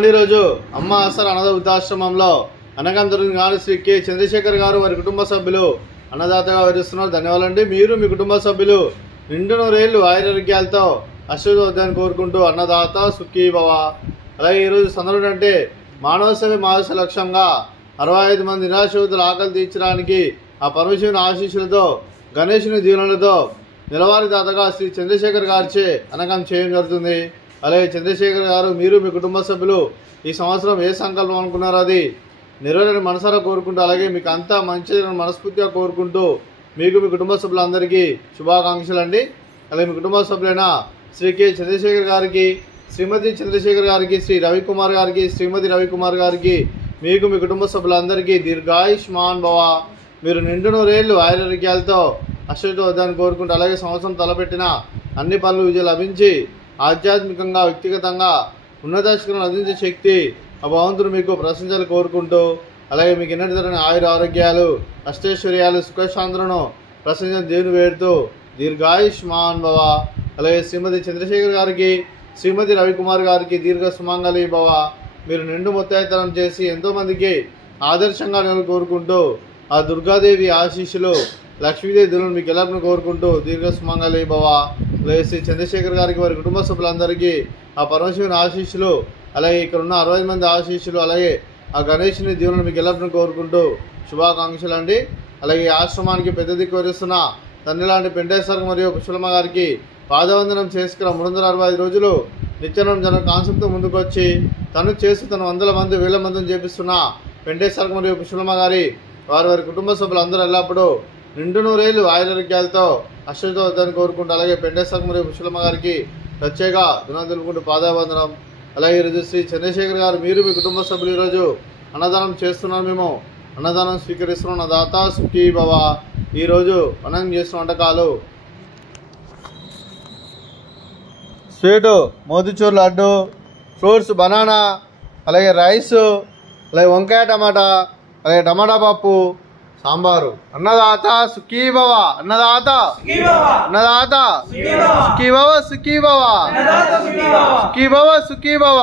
పండుగ రోజు అమ్మ ఆసరా అనాథ వృద్ధాశ్రమంలో అనగం జరిగిన శ్రీ కె చంద్రశేఖర్ గారు వారి కుటుంబ సభ్యులు అన్నదాతగా వివరిస్తున్నారు. ధన్యవాదాలండి. మీరు మీ కుటుంబ సభ్యులు నిండు నూరేళ్లు ఆయురారోగ్యాలతో అశ్వద్ధాన్ని కోరుకుంటూ అన్నదాత సుఖీ భవ. అలాగే ఈరోజు సందర్భం అంటే మానవ సేవ మహాశ లక్ష్యంగా 65 మంది నిరాశ్రితుల ఆకలి తీర్చడానికి ఆ పరమశివుని ఆశీస్సులతో గణేశుని దీవెనలతో నెలవారీ దాతగా శ్రీ చంద్రశేఖర్ గారిచే అనగం చేయడం జరుగుతుంది. అలాగే చంద్రశేఖర్ గారు మీరు మీ కుటుంబ సభ్యులు ఈ సంవత్సరం ఏ సంకల్పం అనుకున్నారో అది నెరవేరని మనసారా కోరుకుంటూ అలాగే మీకు అంతా మంచిదని మనస్ఫూర్తిగా కోరుకుంటూ మీకు మీ కుటుంబ సభ్యులందరికీ శుభాకాంక్షలు అండి. అలాగే మీ కుటుంబ సభ్యులైన శ్రీ కె చంద్రశేఖర్ గారికి, శ్రీమతి చంద్రశేఖర్ గారికి, శ్రీ రవికుమార్ గారికి, శ్రీమతి రవికుమార్ గారికి, మీకు మీ కుటుంబ సభ్యులందరికీ దీర్ఘాయుష్మాన్ భవ. మీరు నిండు నూరేళ్లు ఆయురారోగ్యాలతో అశ్వద్ధాన్ని కోరుకుంటూ అలాగే సంవత్సరం తలపెట్టిన అన్ని పనులు విజయం లభించి ఆధ్యాత్మికంగా వ్యక్తిగతంగా ఉన్నతాశిఖరం అందించే శక్తి ఆ భగవంతుడు మీకు ప్రశంసలు కోరుకుంటూ అలాగే మీకు ఎన్నటి తరని ఆయుర ఆరోగ్యాలు అష్టైశ్వర్యాలు సుఖశాంతులను ప్రశంస దేవుని వేడుతూ దీర్ఘాయుష్మాన్ భవ. అలాగే శ్రీమతి చంద్రశేఖర్ గారికి, శ్రీమతి రవికుమార్ గారికి దీర్ఘ సుమంగళి భవ. మీరు నిండు ముత్తైతనం చేసి ఎంతోమందికి ఆదర్శంగా నేను కోరుకుంటూ ఆ దుర్గాదేవి ఆశీస్సులు లక్ష్మీదేవి దులను మీకు ఎల్లప్పుడూ కోరుకుంటూ దీర్ఘ సుమంగళి భవ. అలాగే శ్రీ చంద్రశేఖర్ గారికి వారి కుటుంబ సభ్యులందరికీ ఆ పరమశివుని ఆశీస్సులు అలాగే ఇక్కడ ఉన్న 60 మంది ఆశీస్సులు అలాగే ఆ గణేశుని దీవులను మీకు ఎల్లప్పుడూ కోరుకుంటూ శుభాకాంక్షలు అండి. అలాగే ఈ ఆశ్రమానికి పెద్ద దిక్కు వరిస్తున్న తండ్రి లాంటి పెంటేశ్వర మరియు పుష్పలమ్మ గారికి పాదవందనం చేసుకున్న 365 రోజులు నిత్యనం జన కాన్సెప్ట్తో ముందుకు వచ్చి తను చేసి తన 100 మంది 1000 మందిని చేపిస్తున్న పెంటేశ్వర మరియు పుష్పలమ్మ గారి వారి కుటుంబ సభ్యులు అందరూ ఎల్లప్పుడూ నిండు నూరేళ్లు ఆయురారోగ్యాలతో అశ్వద్ధాన్ని కోరుకుంటూ అలాగే పెంటేశ్వర మరియు పుష్పలమ్మ గారికి ప్రత్యేక దినం తెలుపుకుంటూ పాదావందనం. అలాగే ఈరోజు శ్రీ చంద్రశేఖర్ గారు మీరు మీ కుటుంబ సభ్యులు ఈరోజు అన్నదానం చేస్తున్నాం. మేము అన్నదానం స్వీకరిస్తున్నాం. దాత సుఖీ భవ. ఈరోజు మనం చేస్తున్న వంటకాలు sweet motichoor laddu, fruits banana, అలాగే రైస్, అలాగే వంకాయ టమాటా, అలాగే టమాటా పప్పు, సాంబారు. అన్నదాత సుఖీ భవ. అన్నదాత అన్నదాత సుఖీ భవ సుఖీ భవ సుఖీ భవ సుఖీ భవ.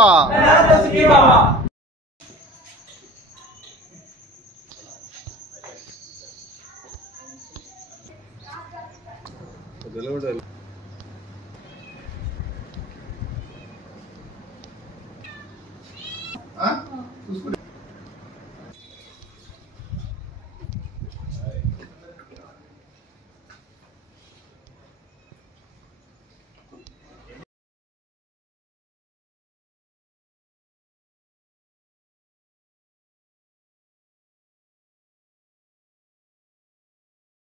చూసుకుంటే